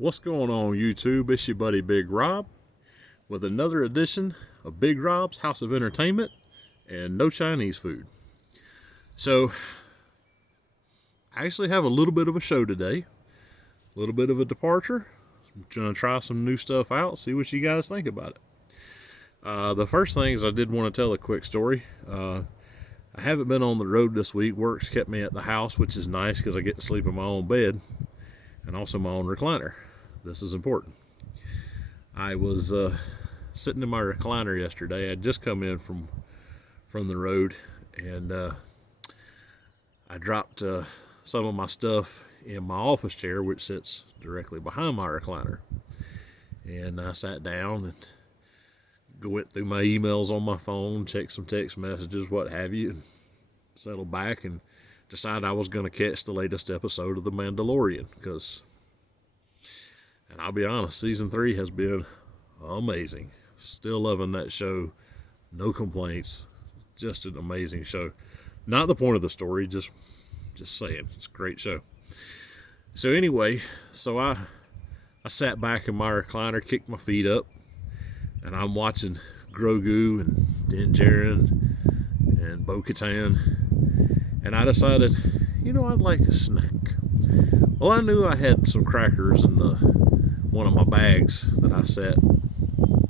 What's going on, YouTube? It's your buddy Big Rob with another edition of Big Rob's House of Entertainment and no Chinese food. So, I actually have a little bit of a show today, a little bit of a departure. I'm gonna try some new stuff out, see what you guys think about it. The first thing is I did want to tell a quick story. I haven't been on the road this week. Work's kept me at the house, which is nice because I get to sleep in my own bed and also my own recliner. This is important. I was sitting in my recliner yesterday. I'd just come in from the road, and I dropped some of my stuff in my office chair, which sits directly behind my recliner. And I sat down and went through my emails on my phone, checked some text messages, what have you, and settled back and decided I was going to catch the latest episode of The Mandalorian, because, and I'll be honest, season 3 has been amazing. Still loving that show. No complaints. Just an amazing show. Not the point of the story, just saying. It's a great show. So anyway, I sat back in my recliner, kicked my feet up, and I'm watching Grogu and Din Djarin and Bo-Katan, and I decided, I'd like a snack. Well, I knew I had some crackers in one of my bags that I set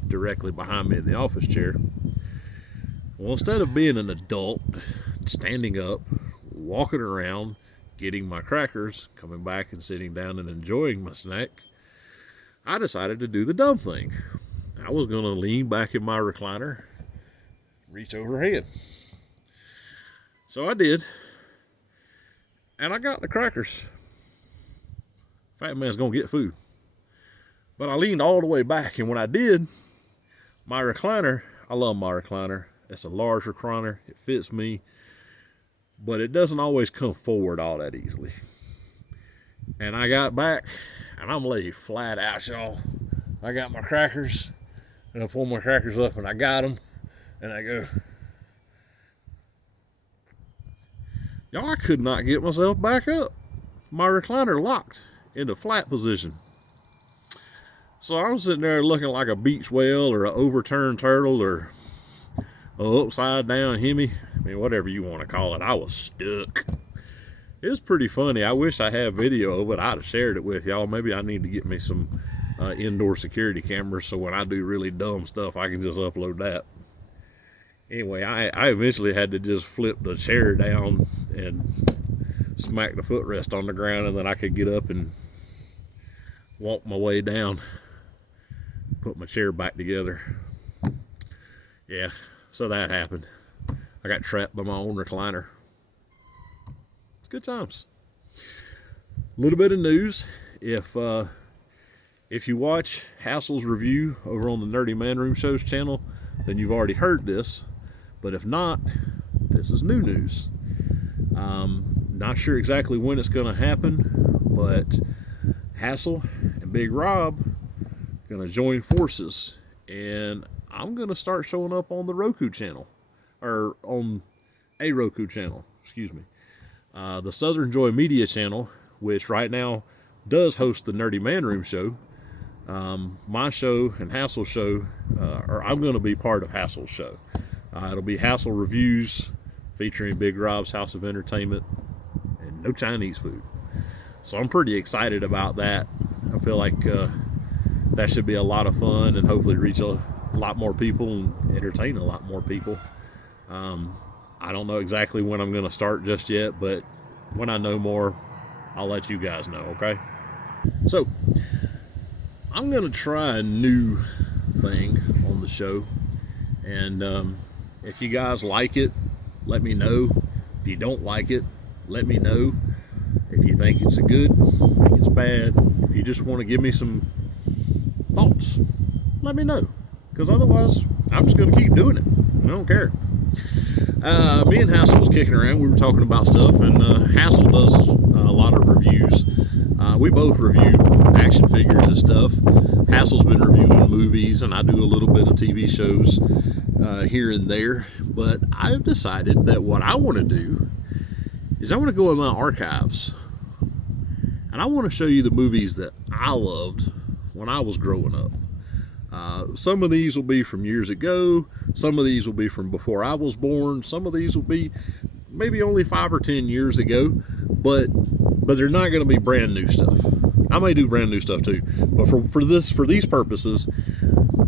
directly behind me in the office chair. Well, instead of being an adult, standing up, walking around, getting my crackers, coming back and sitting down and enjoying my snack, I decided to do the dumb thing. I was going to lean back in my recliner, reach overhead. So I did, and I got the crackers. Fat man's going to get food. But I leaned all the way back, and when I did, my recliner, I love my recliner. It's a large recliner. It fits me, but it doesn't always come forward all that easily. And I got back, and I'm laid flat out, y'all. I got my crackers, and I pull my crackers up, and I got them, and I go, y'all, I could not get myself back up. My recliner locked into flat position. So I'm sitting there looking like a beach whale or an overturned turtle or a upside down Hemi. I mean, whatever you want to call it. I was stuck. It was pretty funny. I wish I had video of it. I'd have shared it with y'all. Maybe I need to get me some indoor security cameras, so when I do really dumb stuff, I can just upload that. Anyway, I eventually had to just flip the chair down and smack the footrest on the ground, and then I could get up and walk my way down, put my chair back together. Yeah, so that happened. I got trapped by my own recliner. It's good times. A little bit of news. If you watch Hassel's review over on the Nerdy Man Room Shows channel, then you've already heard this. But if not, this is new news. Not sure exactly when it's going to happen, but Hassel and Big Rob are going to join forces, and I'm going to start showing up on the Roku channel, or on a Roku channel, excuse me. The Southern Joy Media channel, which right now does host the Nerdy Man Room Show. My show and Hassel's show, or I'm going to be part of Hassel's show. It'll be Hassel Reviews featuring Big Rob's House of Entertainment and no Chinese food. So I'm pretty excited about that. I feel like that should be a lot of fun and hopefully reach a lot more people and entertain a lot more people. I don't know exactly when I'm going to start just yet, but when I know more, I'll let you guys know, okay? So, I'm going to try a new thing on the show, and if you guys like it, let me know. If you don't like it, let me know. If you think it's good, think it's bad, if you just want to give me some thoughts, let me know, because otherwise I'm just going to keep doing it. I don't care. Me and Hassel was kicking around. We were talking about stuff, and Hassel does a lot of reviews. We both review action figures and stuff. Hassel's been reviewing movies, and I do a little bit of TV shows here and there. But I've decided that what I want to do is I want to go in my archives, and I want to show you the movies that I loved when I was growing up. Some of these will be from years ago. Some of these will be from before I was born. Some of these will be maybe only 5 or 10 years ago, but they're not going to be brand new stuff. I may do brand new stuff too, but for these purposes,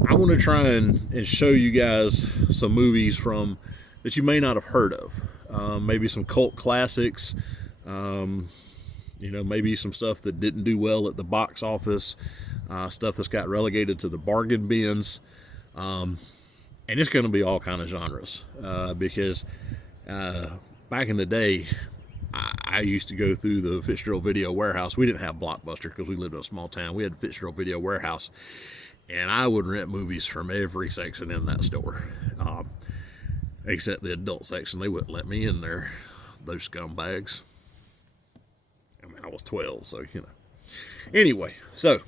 I want to try and show you guys some movies from that you may not have heard of. Maybe some cult classics. Maybe some stuff that didn't do well at the box office, stuff that's got relegated to the bargain bins, and it's going to be all kind of genres, because back in the day, I used to go through the Fitzgerald Video Warehouse. We didn't have Blockbuster because we lived in a small town. We had Fitzgerald Video Warehouse, and I would rent movies from every section in that store, except the adult section. They wouldn't let me in there, those scumbags. I mean, I was 12, so, Anyway, so,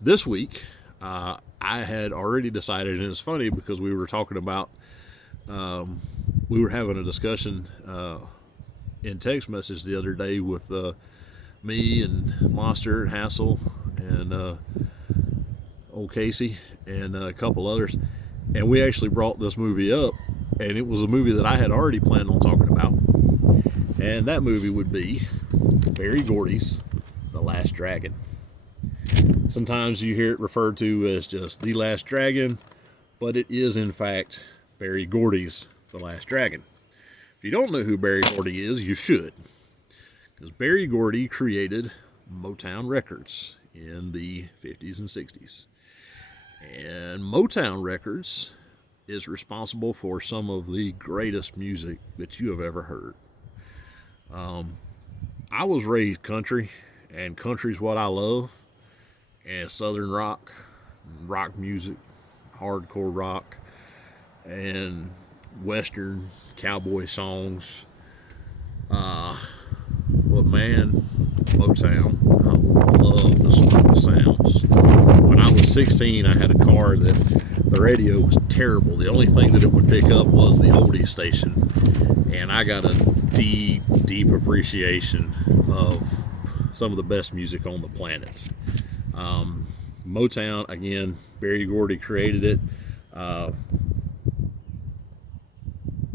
this week, I had already decided, and it's funny because we were talking about, we were having a discussion in text message the other day with me and Monster and Hassel and old Casey and a couple others, and we actually brought this movie up, and it was a movie that I had already planned on talking about. And that movie would be Berry Gordy's The Last Dragon. Sometimes you hear it referred to as just The Last Dragon, but it is in fact Berry Gordy's The Last Dragon. If you don't know who Berry Gordy is, you should. Because Berry Gordy created Motown Records in the 50s and 60s. And Motown Records is responsible for some of the greatest music that you have ever heard. I was raised country, and country's what I love, and southern rock music, hardcore rock, and western cowboy songs. But man, Motown, I love the smooth sounds. When I was 16, I had a car that the radio was terrible. The only thing that it would pick up was the oldies station, and I got a deep appreciation of some of the best music on the planet. Motown, again, Berry Gordy created it,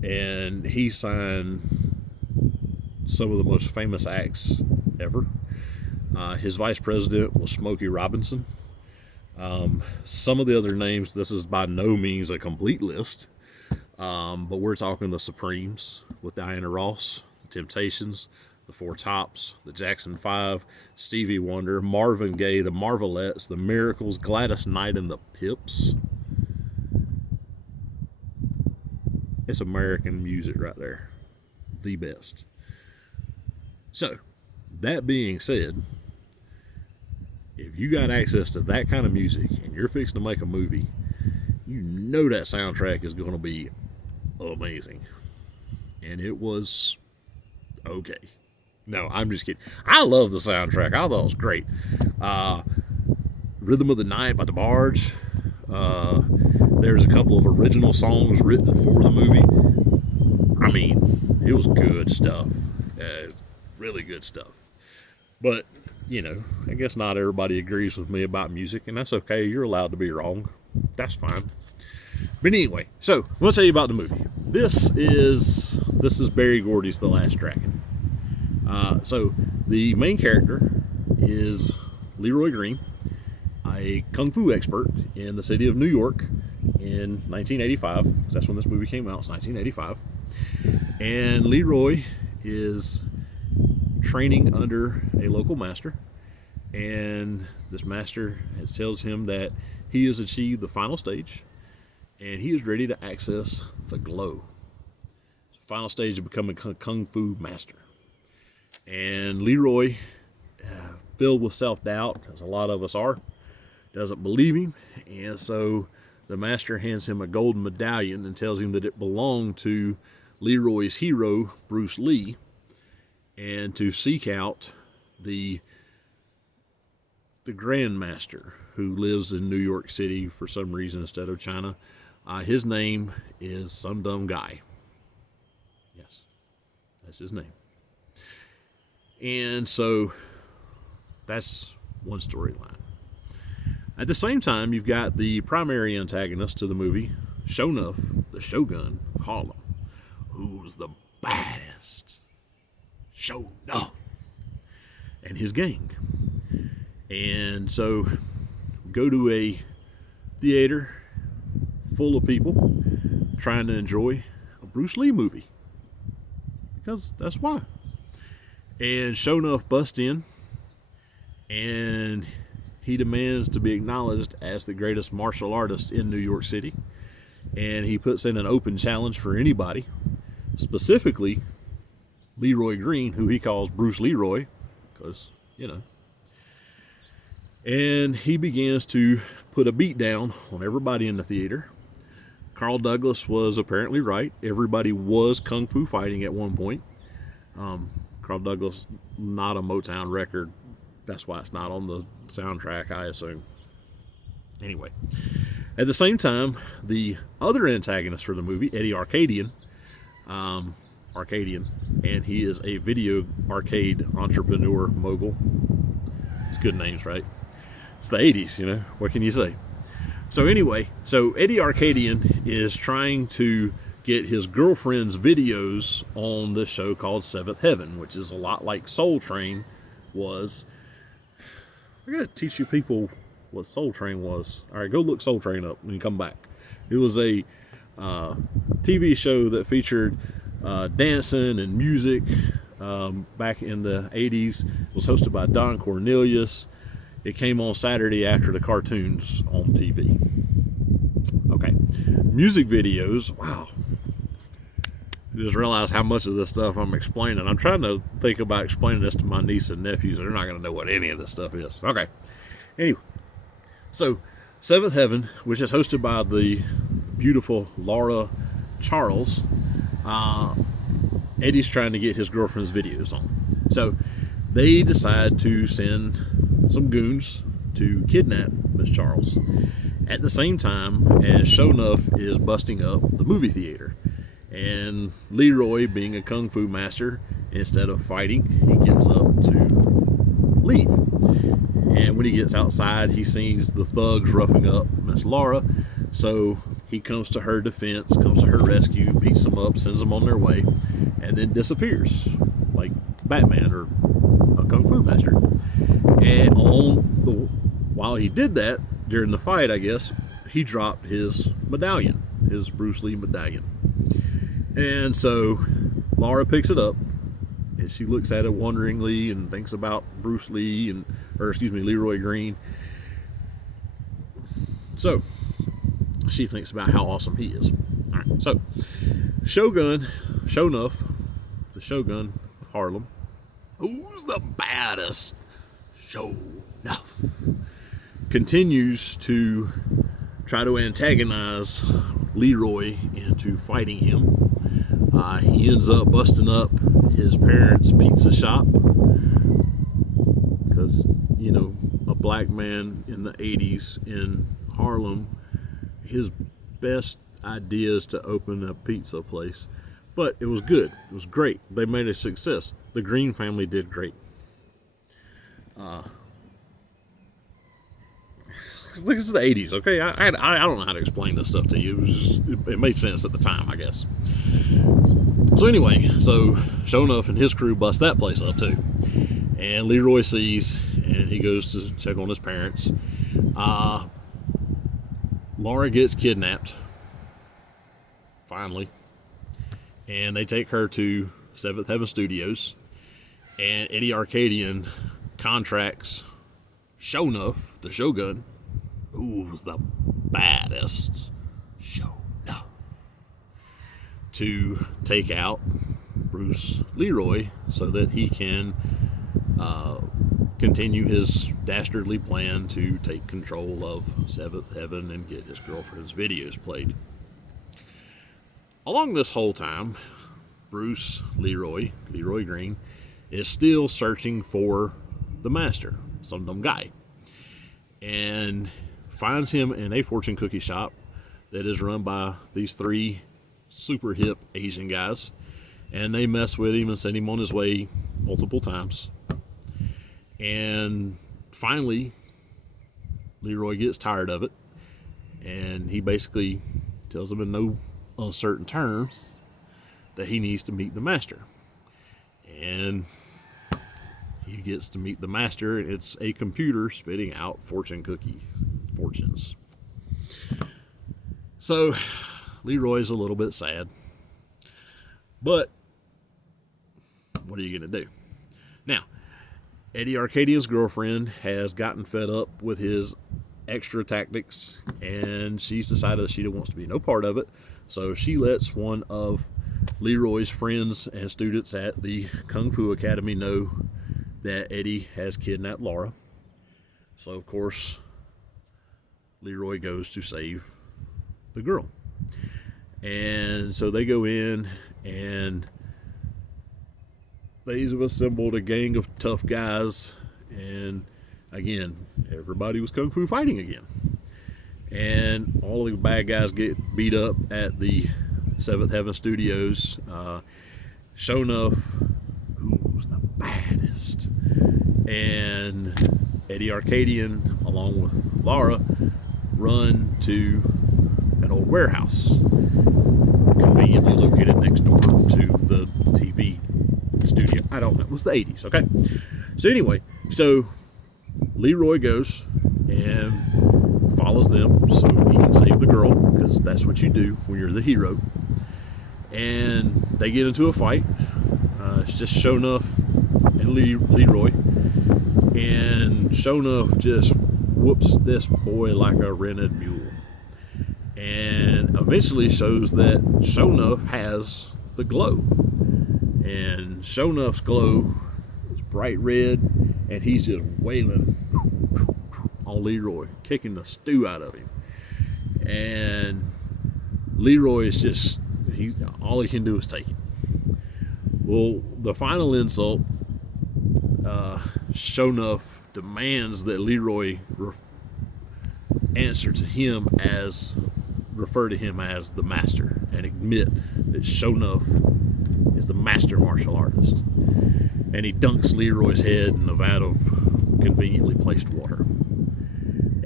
and he signed some of the most famous acts ever. His vice president was Smokey Robinson. Some of the other names, this is by no means a complete list, but we're talking the Supremes with Diana Ross, the Temptations, the Four Tops, the Jackson 5, Stevie Wonder, Marvin Gaye, the Marvelettes, the Miracles, Gladys Knight, and the Pips. It's American music right there. The best. So, that being said, if you got access to that kind of music and you're fixing to make a movie, you know that soundtrack is going to be amazing. And it was okay. No, I'm just kidding. I love the soundtrack. I thought it was great. Rhythm of the Night by the Barge. There's a couple of original songs written for the movie. I mean, it was good stuff. Really good stuff. But, I guess not everybody agrees with me about music, and that's okay. You're allowed to be wrong. That's fine. But anyway, so I'm going to tell you about the movie. This is Berry Gordy's The Last Dragon. So the main character is Leroy Green, a kung fu expert in the city of New York in 1985. That's when this movie came out. It's 1985. And Leroy is training under a local master, and this master tells him that he has achieved the final stage and he is ready to access the glow. Final stage of becoming a kung fu master. And Leroy, filled with self-doubt, as a lot of us are, doesn't believe him, and so the master hands him a golden medallion and tells him that it belonged to Leroy's hero, Bruce Lee, and to seek out the Grandmaster who lives in New York City for some reason instead of China. His name is Some Dumb Guy. Yes, that's his name. And so That's one storyline. At the same time, you've got the primary antagonist to the movie, Shonuff, the Shogun of Harlem, who's the baddest. Shonuff and his gang. And so go to a theater full of people trying to enjoy a Bruce Lee movie. Because that's why. And Shonuff busts in, and he demands to be acknowledged as the greatest martial artist in New York City. And he puts in an open challenge for anybody, specifically Leroy Green, who he calls Bruce Leroy, because, you know. And he begins to put a beat down on everybody in the theater. Carl Douglas was apparently right. Everybody was kung fu fighting at one point. Carl Douglas, not a Motown record. That's why it's not on the soundtrack, I assume. Anyway, at the same time, the other antagonist for the movie, Eddie Arcadian, and he is a video arcade entrepreneur mogul. It's good names, right? It's the 80s, you know, what can you say? So anyway, Eddie Arcadian is trying to get his girlfriend's videos on this show called Seventh Heaven, which is a lot like Soul Train was. I gotta teach you people what Soul Train was. All right, go look Soul Train up when you come back. It was a TV show that featured dancing and music back in the 80s. It was hosted by Don Cornelius. It came on Saturday after the cartoons on TV. Okay, music videos. Wow. I just realized how much of this stuff I'm explaining. I'm trying to think about explaining this to my niece and nephews. They're not going to know what any of this stuff is. Okay. Anyway, so Seventh Heaven, which is hosted by the beautiful Laura Charles, Eddie's trying to get his girlfriend's videos on. So they decide to send some goons to kidnap Miss Charles at the same time as Shonuff is busting up the movie theater. And Leroy, being a kung fu master, instead of fighting, he gets up to leave. And when he gets outside, he sees the thugs roughing up Miss Laura. So he comes to her defense, comes to her rescue, beats them up, sends them on their way, and then disappears like Batman or a kung fu master. And while he did that, during the fight, I guess, he dropped his medallion, his Bruce Lee medallion. And so Laura picks it up, and she looks at it wonderingly and thinks about Bruce Lee Leroy Green. So she thinks about how awesome he is. All right, so Shonuff, the Shogun of Harlem, who's the baddest? Shonuff continues to try to antagonize Leroy into fighting him. He ends up busting up his parents' pizza shop because, you know, a black man in the 80s in Harlem, his best idea is to open a pizza place. But it was good. It was great. They made a success. The Green family did great. This is the 80s, okay? I don't know how to explain this stuff to you. It made sense at the time, I guess. So anyway, Shonuff and his crew bust that place up too. And Leroy sees, and he goes to check on his parents. Laura gets kidnapped, finally. And they take her to Seventh Heaven Studios. And Eddie Arcadian contracts Shonuff, the Shogun, who's the baddest, Shonuff, to take out Bruce Leroy so that he can continue his dastardly plan to take control of Seventh Heaven and get his girlfriend's videos played. Along this whole time, Bruce Leroy Green, is still searching for the master, some dumb guy, and finds him in a fortune cookie shop that is run by these three super hip Asian guys, and they mess with him and send him on his way multiple times. And finally, Leroy gets tired of it, and he basically tells him in no uncertain terms that he needs to meet the master. And he gets to meet the master. It's a computer spitting out fortunes. So Leroy's a little bit sad, but what are you going to do? Now, Eddie Arcadian's girlfriend has gotten fed up with his extra tactics, and she's decided that she wants to be no part of it. So she lets one of Leroy's friends and students at the Kung Fu Academy know that Eddie has kidnapped Laura. So of course, Leroy goes to save the girl. And so they go in, and they've assembled a gang of tough guys, and again, everybody was kung fu fighting again. And all the bad guys get beat up at the Seventh Heaven Studios. Shonuff, who's the baddest, and Eddie Arcadian, along with Laura, run to an old warehouse conveniently located next door to the TV studio. I don't know, it was the 80s, okay? So anyway, so Leroy goes and follows them so he can save the girl, because that's what you do when you're the hero. And they get into a fight. It's just Shonuff and Leroy, and Shonuff just whoops this boy like a rented mule, and eventually shows that Shonuff has the glow. And Shonuff's glow is bright red, and he's just wailing on Leroy, kicking the stew out of him. And Leroy is just, all he can do is take it. Well, the final insult, Shonuff demands that Leroy refer to him as the master, and admit that Shonuff is the master martial artist. And he dunks Leroy's head in a vat of conveniently placed water.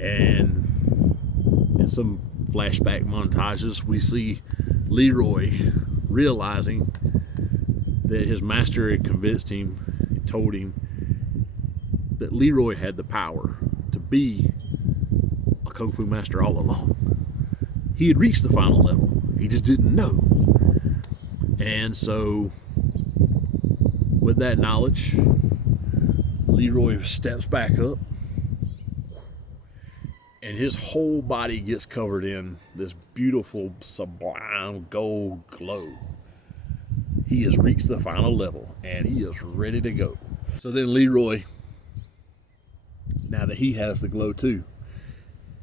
And in some flashback montages, we see Leroy realizing that his master had convinced him, told him that Leroy had the power to be a Kung Fu master all along. He had reached the final level, he just didn't know. And so, with that knowledge, Leroy steps back up, and his whole body gets covered in this beautiful, sublime gold glow. He has reached the final level, and he is ready to go. So then Leroy, now that he has the glow too,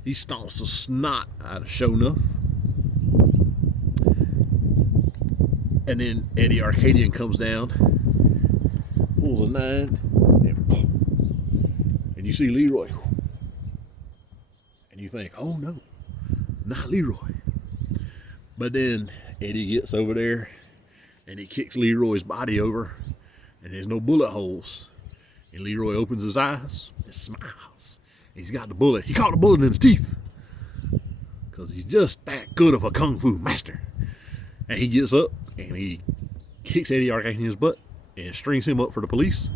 he stomps the snot out of Shonuff. And then Eddie Arcadian comes down, pulls a 9, and you see Leroy. And you think, oh no, not Leroy. But then Eddie gets over there, and he kicks Leroy's body over, and there's no bullet holes. And Leroy opens his eyes and smiles. And he's got the bullet. He caught the bullet in his teeth, because he's just that good of a Kung Fu master. And he gets up, and he kicks Eddie Arcadian's butt, and strings him up for the police,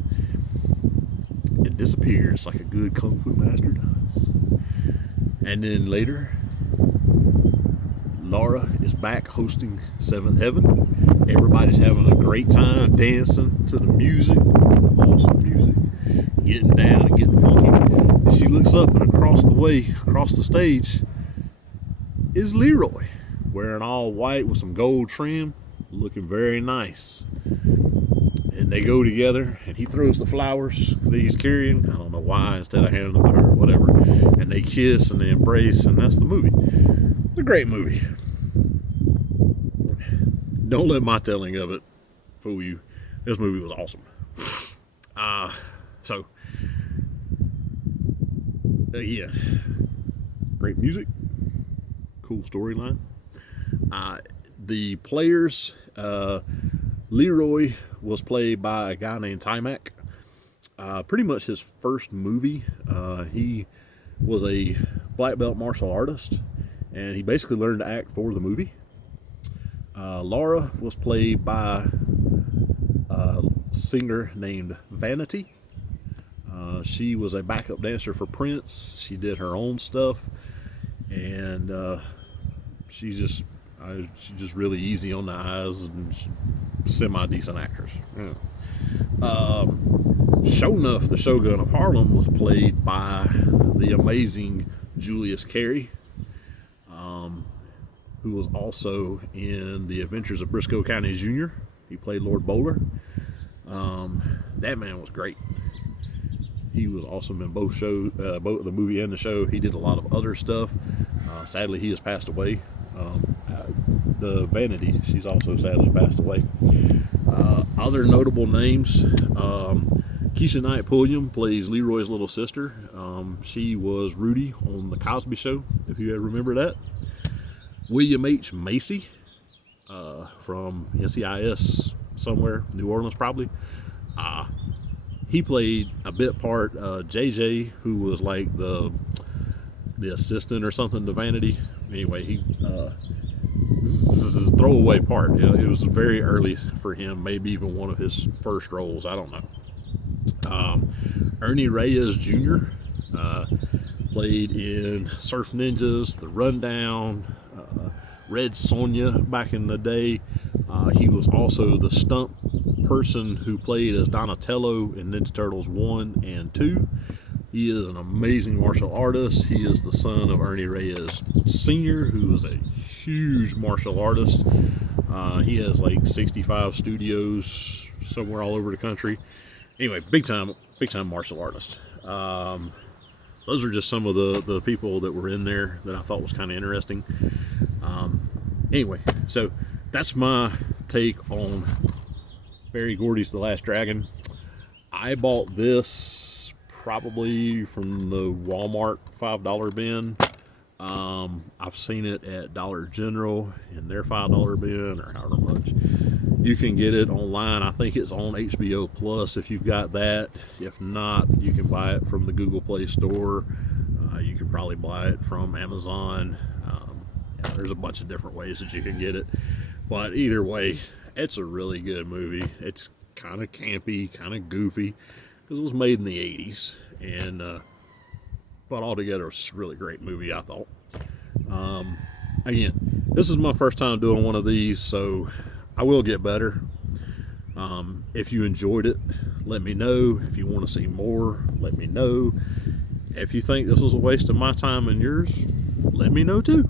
and disappears like a good Kung Fu master does. And then later, Laura is back hosting Seventh Heaven. Everybody's having a great time dancing to the music, awesome music, getting down and getting funky. And she looks up, and across the stage, is Leroy, wearing all white with some gold trim, looking very nice. And they go together, and he throws the flowers that he's carrying. I don't know why, instead of handing them to her, whatever. And they kiss and they embrace, and that's the movie. It's a great movie. Don't let my telling of it fool you. This movie was awesome. Yeah, great music, cool storyline. The players, Leroy was played by a guy named Timac. Pretty much his first movie. He was a black belt martial artist, and he basically learned to act for the movie. Laura was played by a singer named Vanity. She was a backup dancer for Prince. She did her own stuff, and she's just really easy on the eyes and semi decent actress. Yeah. Shonuff, the Shogun of Harlem, was played by the amazing Julius Carey, who was also in The Adventures of Briscoe County Jr. He played Lord Bowler. That man was great. He was awesome in both shows, both the movie and the show. He did a lot of other stuff. Sadly, he has passed away. The Vanity, she's also sadly passed away. Other notable names, Keisha Knight Pulliam plays Leroy's little sister. She was Rudy on The Cosby Show, if you ever remember that. William H. Macy from NCIS somewhere, New Orleans probably. He played a bit part, JJ, who was like the assistant or something to Vanity. Anyway, this is his throwaway part. You know, it was very early for him, maybe even one of his first roles. I don't know. Ernie Reyes Jr. Played in Surf Ninjas, The Rundown, Red Sonja back in the day. He was also the stunt person who played as Donatello in Ninja Turtles 1 and 2. He is an amazing martial artist. He is the son of Ernie Reyes Sr., who is a huge martial artist. He has like 65 studios somewhere all over the country. Anyway, big time martial artist. Those are just some of the people that were in there that I thought was kind of interesting. Anyway, so that's my take on Barry Gordy's The Last Dragon. I bought this probably from the Walmart $5 bin. I've seen it at Dollar General in their $5 bin, or however much. You can get it online. I think it's on HBO Plus if you've got that. If not, you can buy it from the Google Play Store. You can probably buy it from Amazon. There's a bunch of different ways that you can get it. But either way, it's a really good movie. It's kind of campy, kind of goofy, because it was made in the 80s. And but altogether, it's a really great movie, I thought. Again, this is my first time doing one of these, so I will get better. If you enjoyed it, let me know. If you want to see more, let me know. If you think this was a waste of my time and yours, let me know too.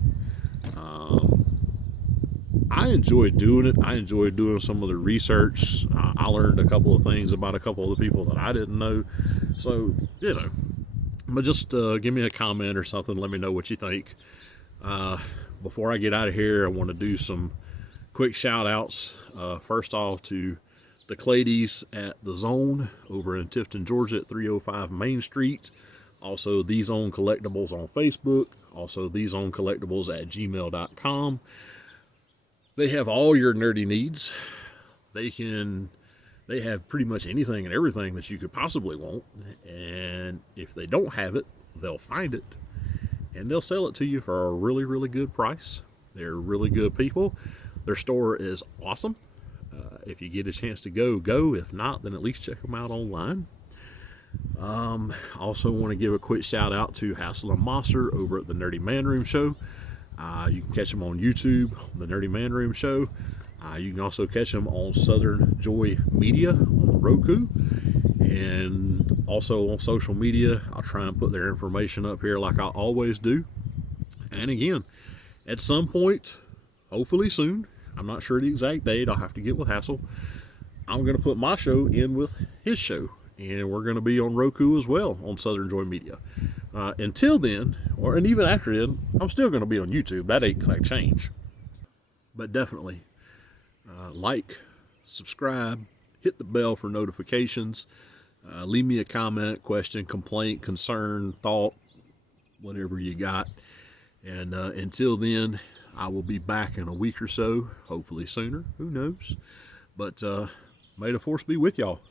I enjoyed doing it. I enjoyed doing some of the research. I learned a couple of things about a couple of the people that I didn't know. So, you know, but just give me a comment or something. Let me know what you think. Before I get out of here, I want to do some quick shout outs. First off to the Cladies at the Zone over in Tifton, Georgia at 305 Main Street. Also, the Zone Collectables on Facebook. Also, thezonecollectables@gmail.com. They have all your nerdy needs. They have pretty much anything and everything that you could possibly want. And if they don't have it, they'll find it. And they'll sell it to you for a really, really good price. They're really good people. Their store is awesome. If you get a chance to go. If not, then at least check them out online. Also want to give a quick shout out to Hassel and Mosser over at the Nerdy Man Room Show. You can catch them on YouTube, the Nerdy Man Room Show. You can also catch them on Southern Joy Media on Roku. And also on social media. I'll try and put their information up here like I always do. And again, at some point, hopefully soon, I'm not sure the exact date, I'll have to get with Hassel, I'm going to put my show in with his show. And we're going to be on Roku as well on Southern Joy Media. Until then, and even after then, I'm still going to be on YouTube. That ain't going to change. But definitely, like, subscribe, hit the bell for notifications. Leave me a comment, question, complaint, concern, thought, whatever you got. And until then, I will be back in a week or so, hopefully sooner. Who knows? But may the force be with y'all.